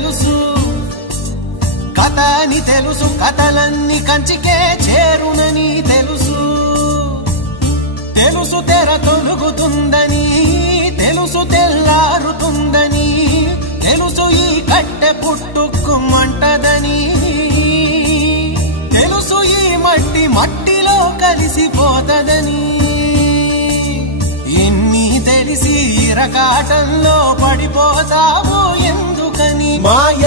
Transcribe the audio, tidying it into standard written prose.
తెలుసు కథ అని తెలుసు కథలన్నీ కంచికే చేరునని తెలుసు తెలుసు తెర తొలుగుతుందని తెలుసు తెల్లారుతుందని తెలుసు ఈ కట్టె పుట్టుకుమంటదని తెలుసు ఈ మట్టి మట్టిలో కలిసిపోతదని ఎన్ని తెలిసి ఇరకాటంలో పడిపోతావు ఎందుకని మాయ